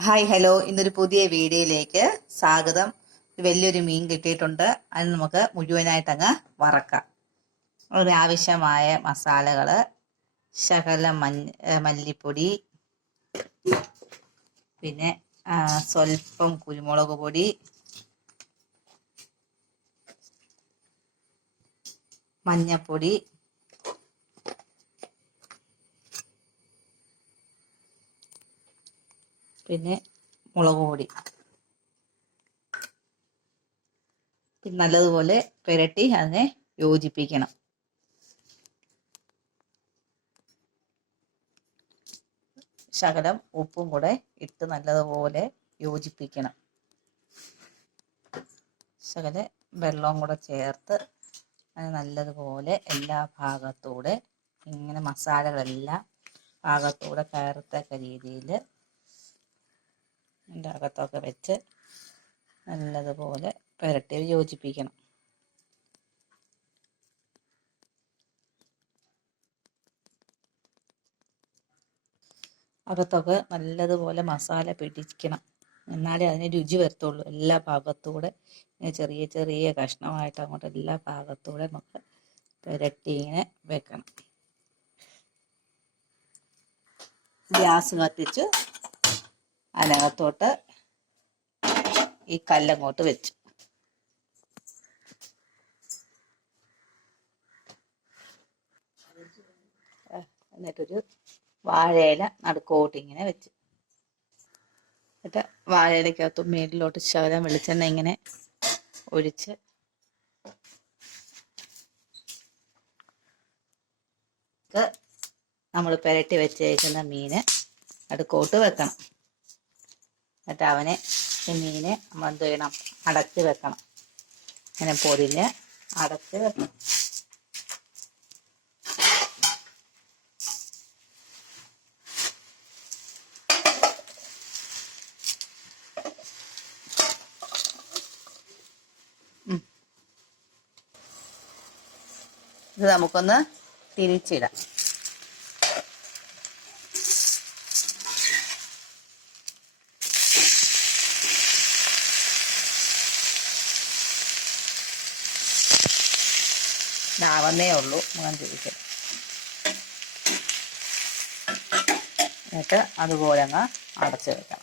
Hi hello ഇന്നൊരു പുതിയ വീഡിയോയിലേക്ക് സ്വാഗതം. വലിയൊരു മീൻ കിട്ടിയിട്ടുണ്ട്. അത് നമുക്ക് മുഴുവനായിട്ട് അങ്ങ് വറക്കാം അതിനാവശ്യമായ മസാലകൾ ശകല മഞ്ഞ മല്ലിപ്പൊടി പിന്നെ സ്വല്പം കുരുമുളക് പൊടി മഞ്ഞപ്പൊടി പിന്നെ മുളക് പൊടി. പിന്നെ നല്ലതുപോലെ പുരട്ടി അതിനെ യോജിപ്പിക്കണം. ശകലം ഉപ്പും കൂടെ ഇട്ട് നല്ലതുപോലെ യോജിപ്പിക്കണം. ശകല വെള്ളവും കൂടെ ചേർത്ത് നല്ലതുപോലെ എല്ലാ ഭാഗത്തൂടെ ഇങ്ങനെ മസാലകളെല്ലാം ഭാഗത്തൂടെ കയറത്തക്ക രീതിയിൽ അതിന്റെ അകത്തൊക്കെ വെച്ച് നല്ലതുപോലെ പുരട്ടി യോജിപ്പിക്കണം. അകത്തൊക്കെ നല്ലതുപോലെ മസാല പിടിക്കണം. എന്നാലേ അതിന് രുചി വരത്തുള്ളൂ. എല്ലാ ഭാഗത്തൂടെ ചെറിയ ചെറിയ കഷ്ണമായിട്ട് അങ്ങോട്ട് എല്ലാ ഭാഗത്തൂടെ നമുക്ക് പുരട്ടി ഇങ്ങനെ വെക്കണം. ഗ്യാസ് കത്തിച്ച് അതിനകത്തോട്ട് ഈ കല്ലങ്ങോട്ട് വെച്ചു. എന്നിട്ടൊരു വാഴയില നടുക്കോട്ട് ഇങ്ങനെ വെച്ച്. എന്നിട്ട് വാഴയിലക്കകത്ത് മേലിലോട്ട് ശകലം വെളിച്ചെണ്ണ ഇങ്ങനെ ഒഴിച്ച് നമ്മൾ പുരട്ടി വെച്ചേക്കുന്ന മീന് അടുക്കോട്ട് വെക്കണം. എന്നിട്ട് അവനെ ഈ മീനെ നമ്മൾ എന്ത് ചെയ്യണം അടച്ച് വെക്കണം. ഇങ്ങനെ പൊതിഞ്ഞ് അടച്ച് വെക്കണം. ഇത് നമുക്കൊന്ന് തിരിച്ചിടാം. ഇതാവുന്നേ ഉള്ളൂ മുഖം തിരിക്കൽ എന്നിട്ട് അതുപോലെ അങ്ങ് അടച്ചു വെക്കണം.